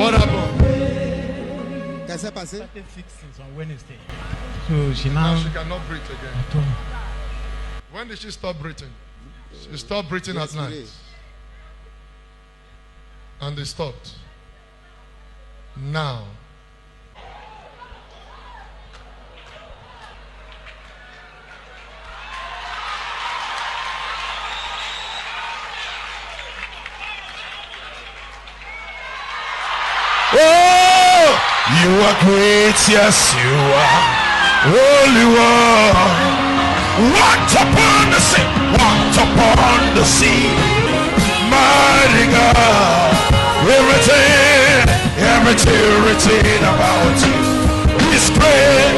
What happened? Started fixings on Wednesday. So she now She cannot breathe again. When did she stop breathing? She stopped breathing at night. And they stopped. Now. Oh, you are great, yes you are. Holy one. Walked upon the sea, walked upon the sea. Mighty God, everything about you is great.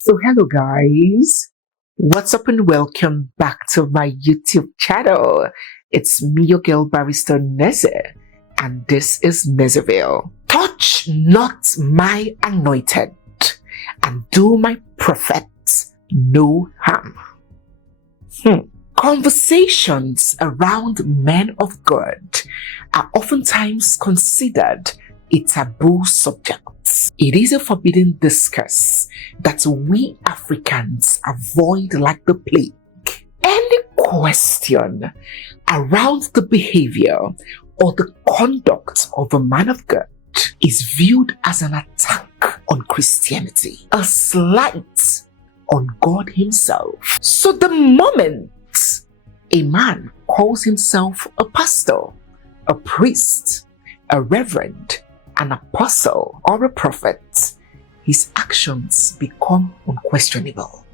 So hello guys, what's up and welcome back to my YouTube channel. It's me, your girl Barrister Neze, and this is Nezeville. Touch not my anointed, and do my prophets no harm. Conversations around men of God are oftentimes considered a taboo subject. It is a forbidden discourse that we Africans avoid like the plague. Any question around the behavior or the conduct of a man of God is viewed as an attack on Christianity, a slight on God himself. So the moment a man calls himself a pastor, a priest, a reverend, an apostle, or a prophet, his actions become unquestionable.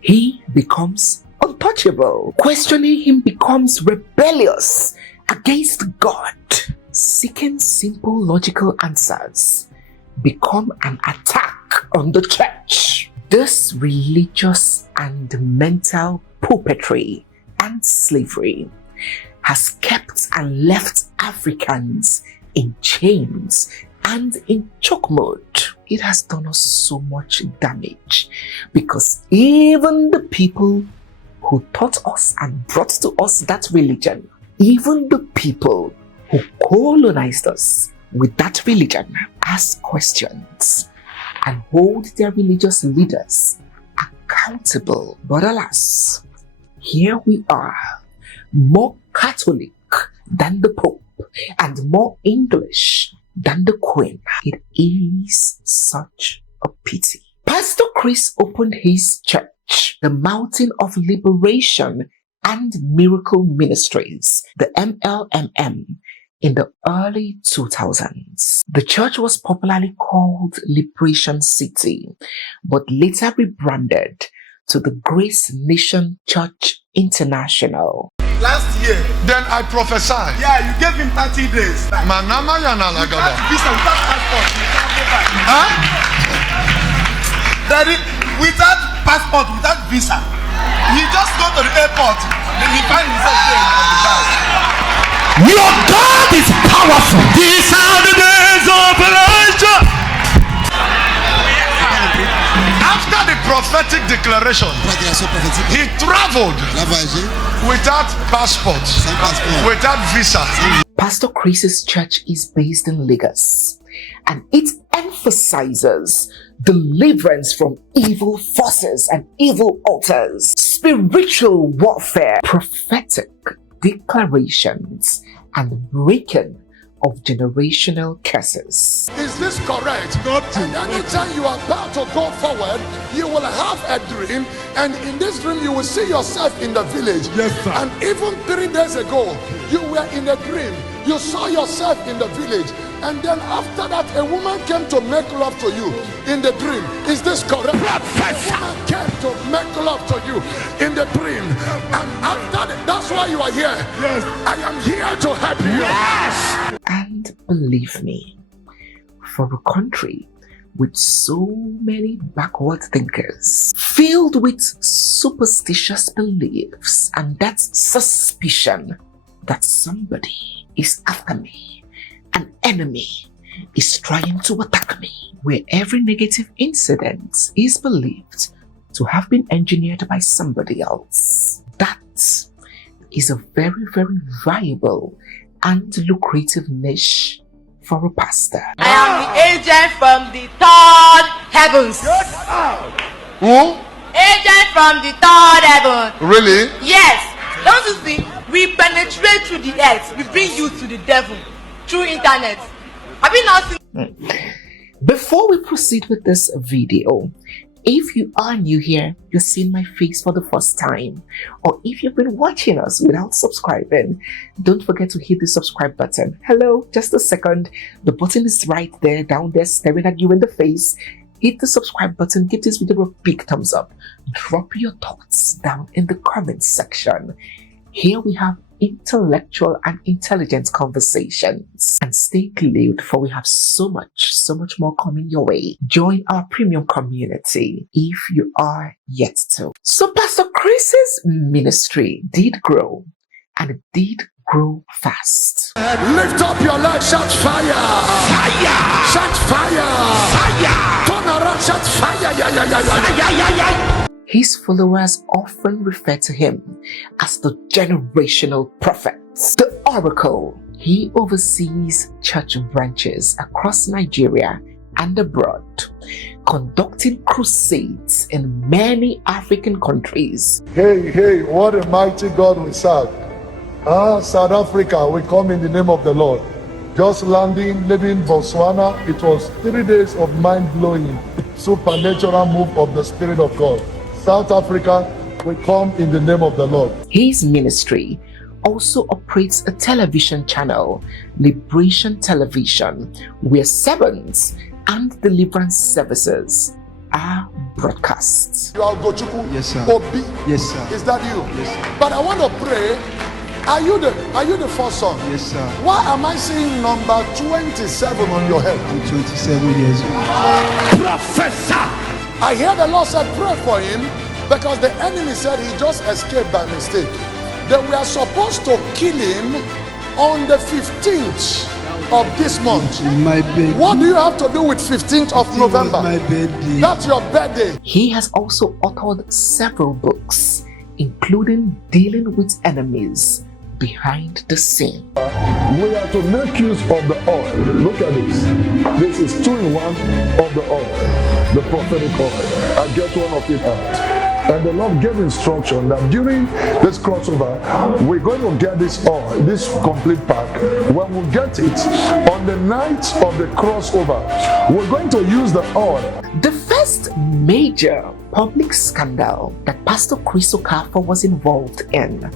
He becomes untouchable. Questioning him becomes rebellious against God. Seeking simple logical answers become an attack on the church. This religious and mental puppetry and slavery has kept and left Africans in chains and in choke mode. It has done us so much damage because even the people who taught us and brought to us that religion, even the people who colonized us with that religion, ask questions and hold their religious leaders accountable. But alas, here we are, more Catholic than the Pope and more English than the Queen. It is such a pity. Pastor Chris opened his church, the Mountain of Liberation and Miracle Ministries, the MLMM, in the early 2000s. The church was popularly called Liberation City, but later rebranded to the Grace Nation Church International. Last year, then I prophesied. Yeah, you gave him 30 days. Manama yana lagada. Visa without passport, you can't go back. Huh? Daddy, without passport, without visa, he just go to the airport. Then he find himself there on the bus. Your God is powerful. These are the days of Elijah. After the prophetic declaration, he traveled without passport, without visa. Pastor Chris's church is based in Lagos, and it emphasizes deliverance from evil forces and evil altars, spiritual warfare, prophetic declarations, and breaking of generational curses. Is this correct? And anytime you are about to go forward, you will have a dream, and in this dream you will see yourself in the village. Yes, sir. And even 3 days ago, you were in a dream. You saw yourself in the village, and then after that, a woman came to make love to you in the dream. Is this correct? A woman came to make love to you in the dream, and after that, that's why you are here. Yes. I am here to help you. Yes. And believe me, for a country with so many backward thinkers, filled with superstitious beliefs and that suspicion that somebody is after me, an enemy is trying to attack me, where every negative incident is believed to have been engineered by somebody else. That is a very, very viable and lucrative niche for a pastor. I am the agent from the third heavens. Who? Agent from the third heaven. Really? Yes. Don't you see? We penetrate through the earth. We bring you to the devil through internet. Have you not seen? Before we proceed with this video, if you are new here, you're seeing my face for the first time, or if you've been watching us without subscribing, don't forget to hit the subscribe button. Hello, just a second. The button is right there, down there, staring at you in the face. Hit the subscribe button, give this video a big thumbs up. Drop your thoughts down in the comments section. Here we have intellectual and intelligent conversations. And stay glued, for we have so much more coming your way. Join our premium community if you are yet to. So Pastor Chris's ministry did grow, and it did grow fast. Lift up your leg, shout fire! Fire! Shout fire! Fire! Turn around, shout fire! Yeah, yeah, yeah, yeah, yeah, yeah, yeah. His followers often refer to him as the generational prophet, the oracle. He oversees church branches across Nigeria and abroad, conducting crusades in many African countries. Hey, what a mighty God we serve. South Africa, we come in the name of the Lord. Just landing, leaving Botswana, it was 3 days of mind-blowing, supernatural move of the Spirit of God. South Africa, we come in the name of the Lord. His ministry also operates a television channel, Liberation Television, where sermons and deliverance services are broadcast. You are Gochuku? Yes, sir. Obi? Yes, sir. Is that you? Yes, sir. But I want to pray. Are you the first son? Yes, sir. Why am I seeing number 27 on your head? I'm 27 years old. Professor! I hear the Lord said pray for him, because the enemy said he just escaped by mistake. They were supposed to kill him on the 15th of this month. My birthday. What do you have to do with 15th of November? My birthday. That's your birthday. He has also authored several books, including Dealing with Enemies Behind the Scene. We are to make use of the oil. Look at this. This is 2-in-1 of the oil, the prophetic oil. I get one of it out. And the Lord gave instruction that during this crossover, we're going to get this oil, this complete pack. When we get it, on the night of the crossover, we're going to use the oil. The first major public scandal that Pastor Chris OKAFOR was involved in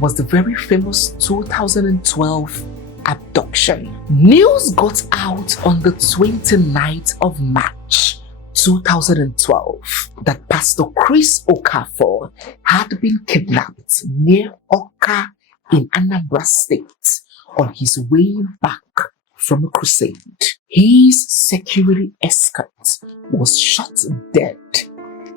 was the very famous 2012 abduction. News got out on the 29th of March 2012 that Pastor Chris OKAFOR had been kidnapped near Oka in Anambra State on his way back from a crusade. His security escort was shot dead,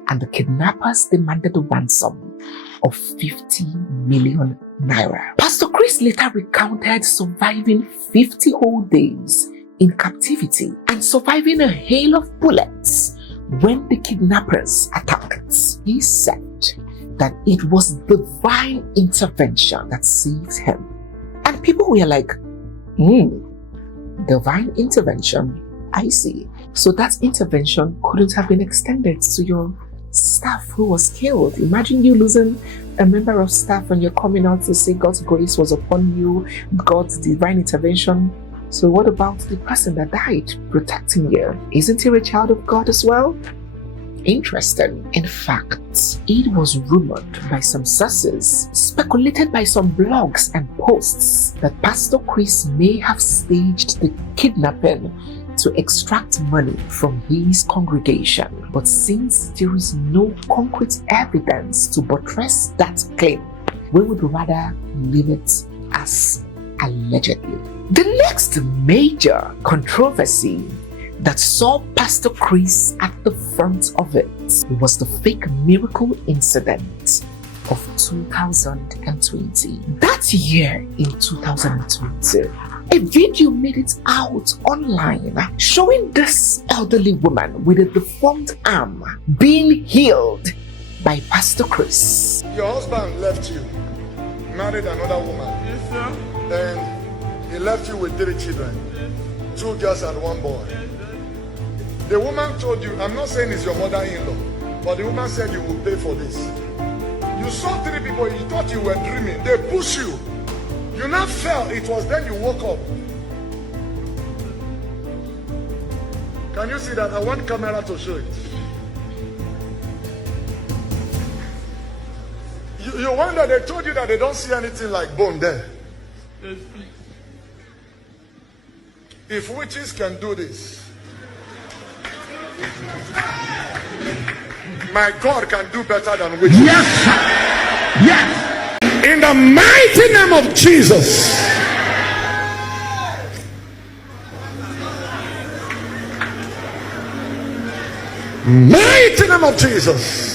and the kidnappers demanded a ransom of 50 million naira. Pastor Chris later recounted surviving 50 whole days in captivity and surviving a hail of bullets when the kidnappers attacked. He said that it was divine intervention that saved him. And people were like, divine intervention? I see. So that intervention couldn't have been extended to your staff who was killed. Imagine you losing a member of staff and you're coming out to say God's grace was upon you, God's divine intervention. So what about the person that died protecting you? Isn't he a child of God as well? Interesting. In fact, it was rumored by some sources, speculated by some blogs and posts, that Pastor Chris may have staged the kidnapping to extract money from his congregation. But since there is no concrete evidence to buttress that claim, we would rather leave it as allegedly. The next major controversy that saw Pastor Chris at the front of it was the fake miracle incident of 2020. That year in 2020, a video made it out online showing this elderly woman with a deformed arm being healed by Pastor Chris. Your husband left you. married another woman. Yes, sir. And he left you with 3 children, 2 girls and 1 boy. The woman told you, I'm not saying it's your mother-in-law, but the woman said you will pay for this. You saw 3 people, you thought you were dreaming. They pushed you. You now fell. It was then you woke up. Can you see that? I want camera to show it. You wonder, they told you that they don't see anything like bone there. If witches can do this, my God can do better than witches. Yes, sir. Yes. In the mighty name of Jesus. Mighty name of Jesus.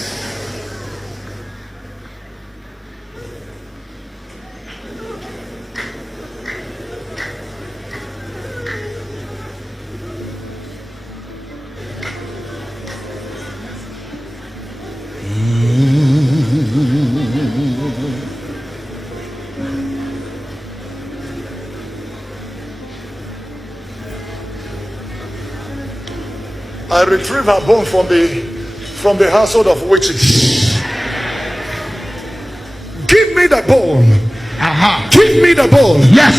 I retrieve her bone from the household of witches. Give me the bone. Give me the bone. Yes.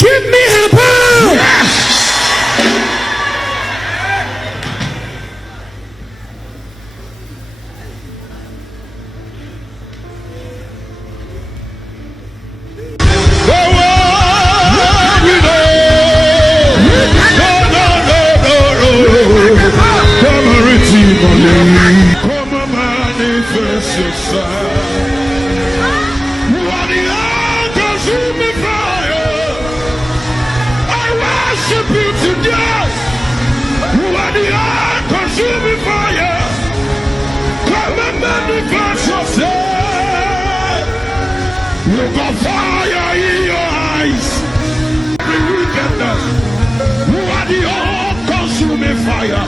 Give me her bone. Yes. Come and manifest yourself. What the consuming fire. I worship you today. What the consuming fire. Come and manifest yourself. You got fire in your eyes. Every wickedness. What the consuming fire.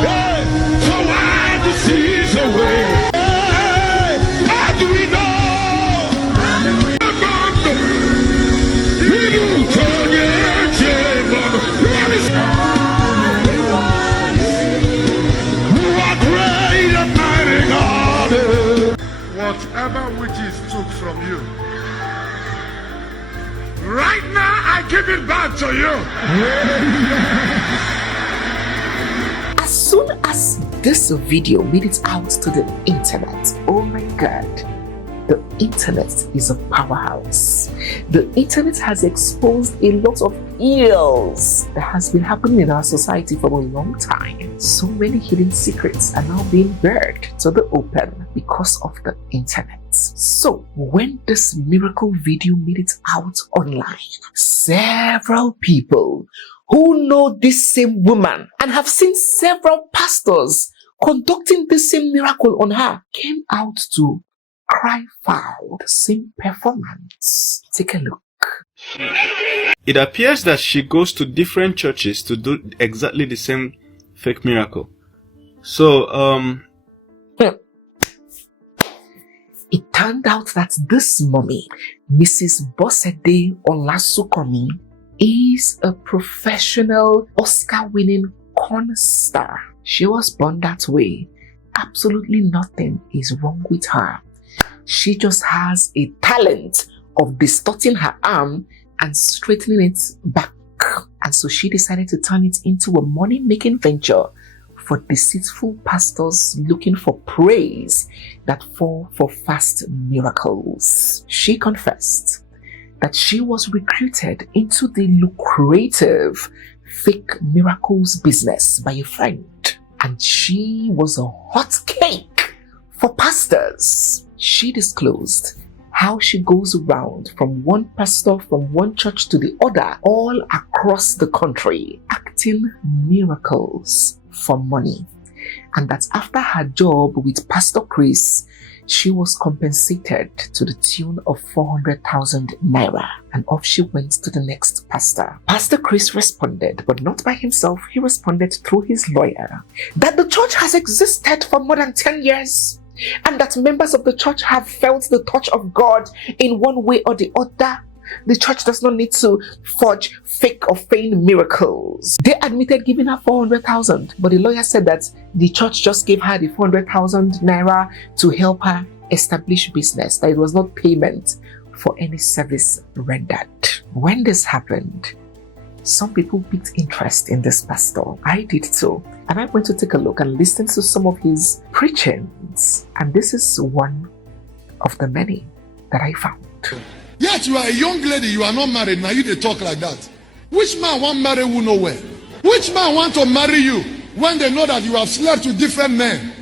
Hey, so why the seas away? Hey, how do we know? Whatever witches took from you, right now I give it back to you. As soon as this video made it out to the internet, oh my God, the internet is a powerhouse. The internet has exposed a lot of ills that has been happening in our society for a long time. So many hidden secrets are now being bared to the open because of the internet. So when this miracle video made it out online, several people who know this same woman and have seen several pastors conducting the same miracle on her came out to cry foul the same performance. Take a look. It appears that she goes to different churches to do exactly the same fake miracle. So, It turned out that this mommy, Mrs. Bosede Olasukomi, is a professional Oscar-winning corn star. She was born that way. Absolutely nothing is wrong with her. She just has a talent of distorting her arm and straightening it back. And so she decided to turn it into a money-making venture for deceitful pastors looking for praise that fall for fast miracles. She confessed that she was recruited into the lucrative fake miracles business by a friend, and she was a hot cake for pastors. She disclosed how she goes around from one pastor from one church to the other all across the country acting miracles for money, and that after her job with Pastor Chris, she was compensated to the tune of 400,000 naira, and off she went to the next pastor. Pastor Chris responded, but not by himself. He responded through his lawyer, that the church has existed for more than 10 years and that members of the church have felt the touch of God in one way or the other. The church does not need to forge fake or feign miracles. They admitted giving her 400,000, but the lawyer said that the church just gave her the 400,000 naira to help her establish business, that it was not payment for any service rendered. When this happened, some people picked interest in this pastor. I did too. And I went to take a look and listen to some of his preachings. And this is one of the many that I found. Yet you are a young lady, you are not married, now you dey talk like that. Which man want marry who nowhere? Which man want to marry you when they know that you have slept with different men?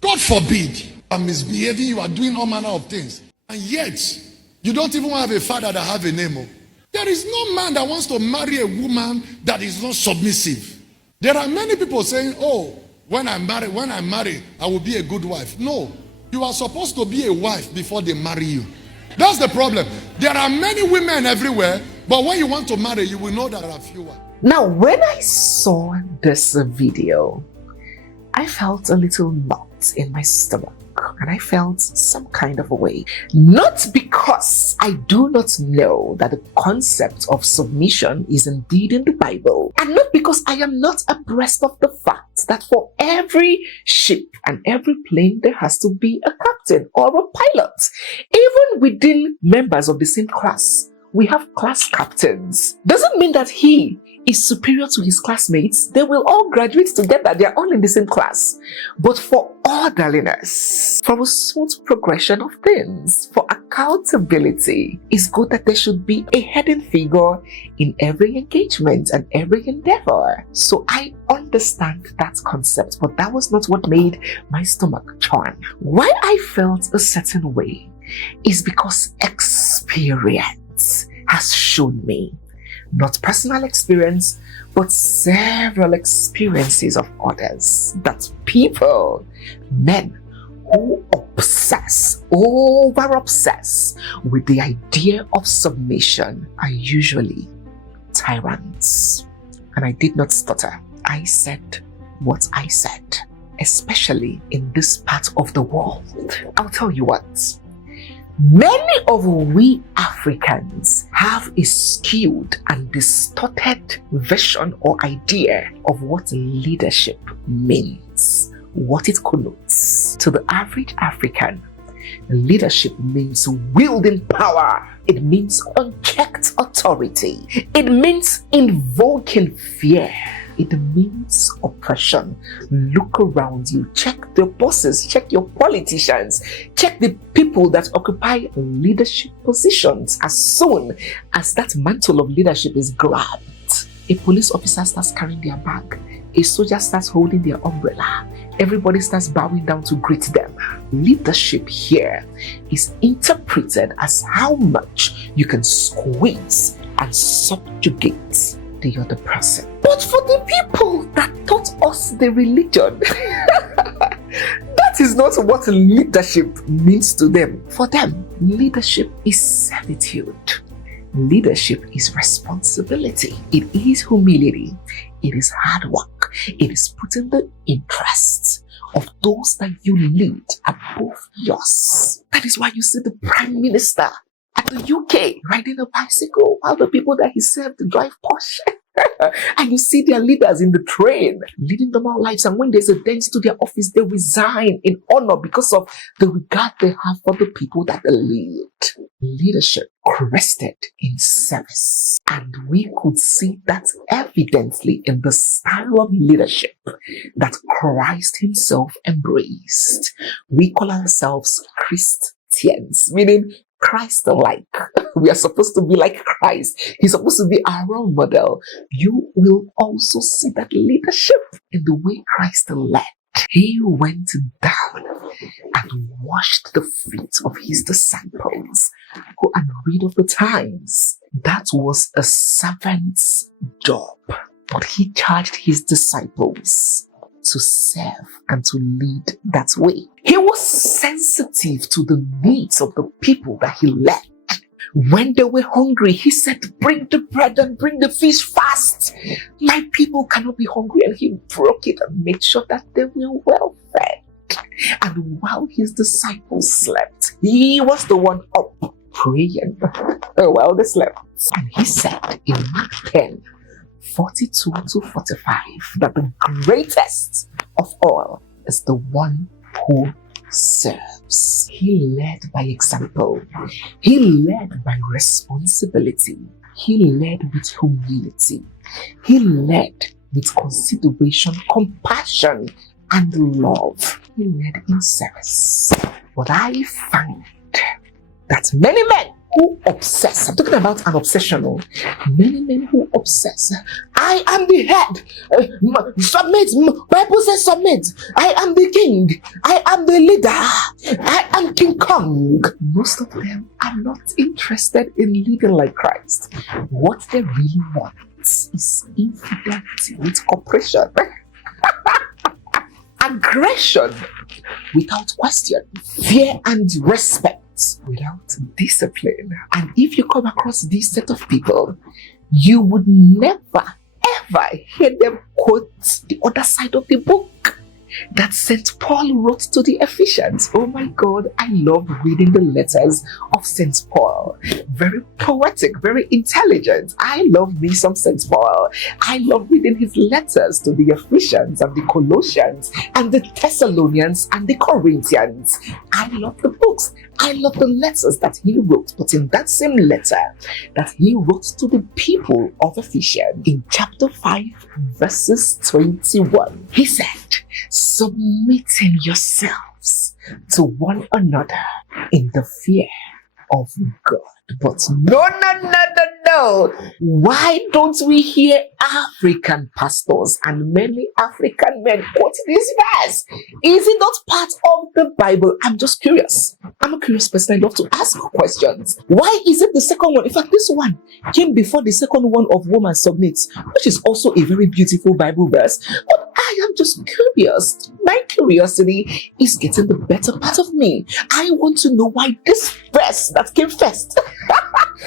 God forbid. You are misbehaving, you are doing all manner of things. And yet, you don't even have a father that have a name. There is no man that wants to marry a woman that is not submissive. There are many people saying, oh, when I marry, I will be a good wife. No, you are supposed to be a wife before they marry you. That's the problem. There are many women everywhere, but when you want to marry, you will know that there are fewer. Now, when I saw this video, I felt a little knot in my stomach, and I felt some kind of a way. Not because I do not know that the concept of submission is indeed in the Bible, and not because I am not abreast of the fact that for every ship and every plane there has to be a captain or a pilot. Even within members of the same class, we have class captains. Doesn't mean that he is superior to his classmates. They will all graduate together. They are all in the same class. But for orderliness, for a smooth progression of things, for accountability, it's good that there should be a hidden figure in every engagement and every endeavor. So I understand that concept, but that was not what made my stomach churn. Why I felt a certain way is because experience has shown me, not personal experience, but several experiences of others, that people, men who over-obsess with the idea of submission are usually tyrants. And I did not stutter. I said what I said, especially in this part of the world. I'll tell you what. Many of we Africans have a skewed and distorted vision or idea of what leadership means, what it connotes. To the average African, leadership means wielding power. It means unchecked authority. It means invoking fear. It means oppression. Look around you. Check the bosses. Check your politicians. Check the people that occupy leadership positions. As soon as that mantle of leadership is grabbed, a police officer starts carrying their bag. A soldier starts holding their umbrella. Everybody starts bowing down to greet them. Leadership here is interpreted as how much you can squeeze and subjugate the other person. But for the people that taught us the religion, that is not what leadership means to them. For them, leadership is servitude. Leadership is responsibility. It is humility. It is hard work. It is putting the interests of those that you lead above yours. That is why you see the Prime Minister at the UK riding a bicycle while the people that he served drive Porsche. And you see their leaders in the train leading normal lives, and when there's a dent to their office, they resign in honor because of the regard they have for the people that they lead. Leadership rested in service, and we could see that evidently in the style of leadership that Christ himself embraced. We call ourselves Christians, meaning Christ-like. We are supposed to be like Christ. He's supposed to be our role model. You will also see that leadership in the way Christ led. He went down and washed the feet of his disciples. Go and read of the times. That was a servant's job. But he charged his disciples to serve and to lead that way. He was sensitive to the needs of the people that he led. When they were hungry, he said, bring the bread and bring the fish fast. My people cannot be hungry. And he broke it and made sure that they were well fed. And while his disciples slept, he was the one up praying while they slept. And he said in Mark 10:42 to 45 that the greatest of all is the one who serves. He led by example. He led by responsibility. He led with humility. He led with consideration, compassion, and love. He led in service. But I find that many men who obsess, I'm talking about an obsessional, many men who obsess, I am the head, submit, Bible says submit, I am the king, I am the leader, I am King Kong. Most of them are not interested in living like Christ. What they really want is infidelity with cooperation, aggression without question, fear and respect without discipline. And if you come across this set of people, you would never ever hear them quote the other side of the book that St. Paul wrote to the Ephesians. Oh my God, I love reading the letters of St. Paul. Very poetic, very intelligent. I love me some St. Paul. I love reading his letters to the Ephesians and the Colossians and the Thessalonians and the Corinthians. I love the books. I love the letters that he wrote. But in that same letter that he wrote to the people of Ephesians, in chapter 5, verses 21, he said, submitting yourselves to one another in the fear of God. But no. Why don't we hear African pastors and many African men quote this verse? Is it not part of the Bible? I'm just curious. I'm a curious person. I love to ask questions. Why is it the second one? In fact, this one came before the second one of woman submits, which is also a very beautiful Bible verse. But I am just curious. My curiosity is getting the better part of me. I want to know why this verse that came first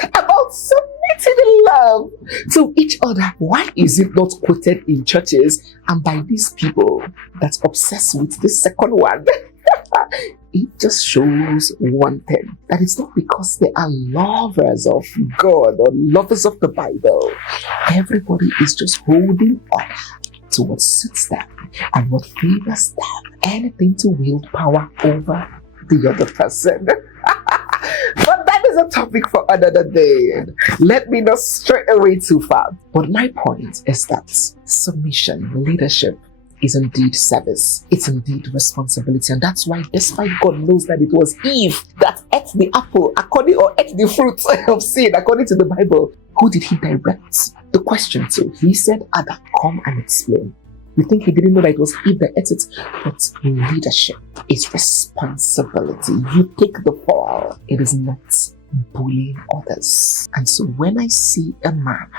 about submitting in love to each other, why is it not quoted in churches and by these people that's obsessed with the second one? It just shows one thing, that it's not because they are lovers of God or lovers of the Bible. Everybody is just holding on to what suits them and what favors them, anything to wield power over the other person. But that is a topic for another day. Let me not stray away too far. But my point is that submission, leadership, is indeed service. It's indeed responsibility. And that's why, despite God knows that it was Eve that ate the apple or ate the fruit of sin according to the Bible, who did he direct the question to? He said, Adam, come and explain. You think he didn't know that it was Eve that ate it? But leadership is responsibility. You take the fall. It is not bullying others. And so when I see a man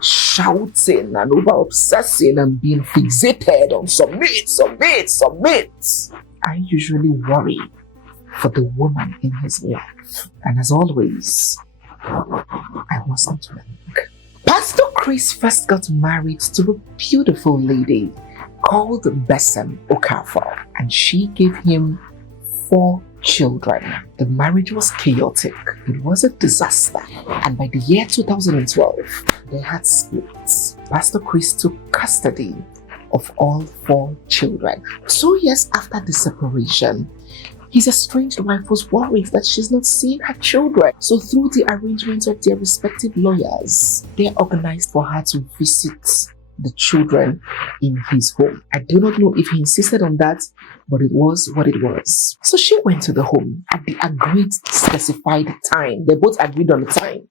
shouting and over-obsessing and being fixated on submit, I usually worry for the woman in his life. And as always, I mustn't wrong. Pastor Chris first got married to a beautiful lady called Besem OKAFOR, and she gave him 4 children. The marriage was chaotic. It was a disaster. And by the year 2012, they had split. Pastor Chris took custody of all 4 children. 2 years after the separation, his estranged wife was worried that she's not seeing her children. So through the arrangement of their respective lawyers, they organized for her to visit the children in his home. I do not know if he insisted on that, but it was what it was. So she went to the home at the agreed specified time. They both agreed on the time.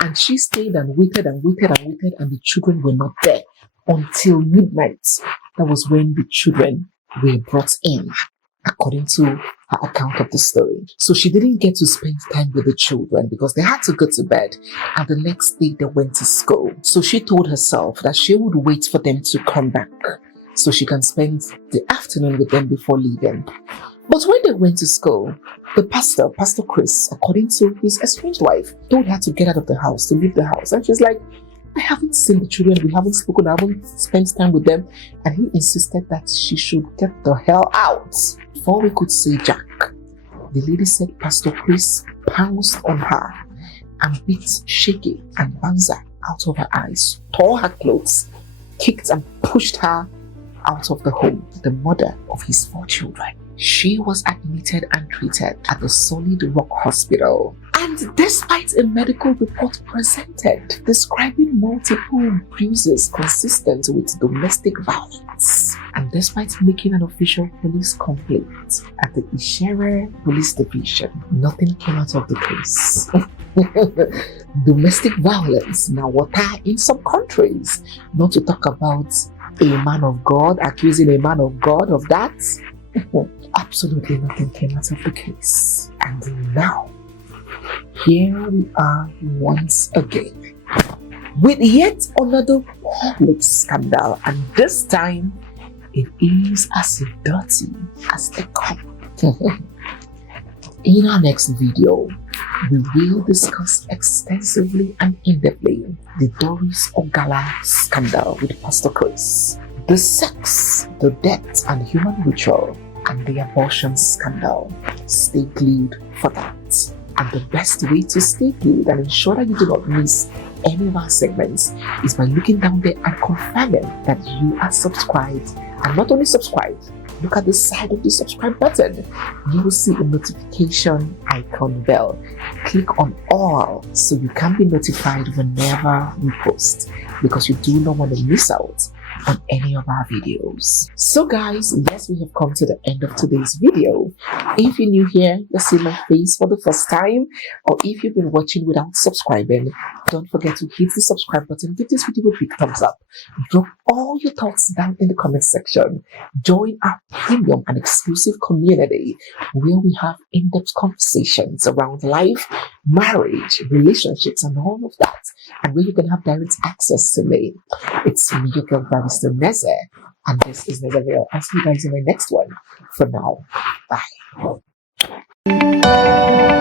And she stayed and waited, and the children were not there until midnight. That was when the children were brought in, according to her account of the story. So she didn't get to spend time with the children because they had to go to bed, and the next day they went to school. So she told herself that she would wait for them to come back so she can spend the afternoon with them before leaving. But when they went to school, the Pastor Chris, according to his estranged wife, told her to get out of the house, to leave the house. And she's like, I haven't seen the children, we haven't spoken, I haven't spent time with them. And he insisted that she should get the hell out. Before we could say Jack, the lady said Pastor Chris pounced on her and beat Shaky and Banza out of her eyes, tore her clothes, kicked and pushed her out of the home, the mother of his 4 children. She was admitted and treated at the Solid Rock Hospital. And despite a medical report presented describing multiple bruises consistent with domestic violence, and despite making an official police complaint at the Ishere Police Division, nothing came out of the case. Domestic violence now water in some countries, not to talk about a man of God accusing a man of God of that. Absolutely nothing came out of the case. And now, here we are once again with yet another public scandal, and this time it is as dirty as the cup. In our next video, we will discuss extensively and in-depthly the Doris Ogala scandal with Pastor Chris, the sex, the death and human ritual, and the abortion scandal. Stay glued for that. And the best way to stay glued and ensure that you do not miss any of our segments is by looking down there and confirming that you are subscribed. And not only subscribed, look at the side of the subscribe button. You will see a notification icon bell. Click on all so you can be notified whenever we post, because you do not want to miss out on any of our videos. So guys, yes, we have come to the end of today's video. If you're new here, you're seeing my face for the first time, or if you've been watching without subscribing, don't forget to hit the subscribe button, give this video a big thumbs up, drop all your thoughts down in the comment section, join our premium and exclusive community where we have in-depth conversations around life, marriage, relationships, and all of that, and where you can have direct access to me. It's me, your girl, Barrister Neze, and this is Nezemasterclass. I'll see you guys in my next one. For now, bye.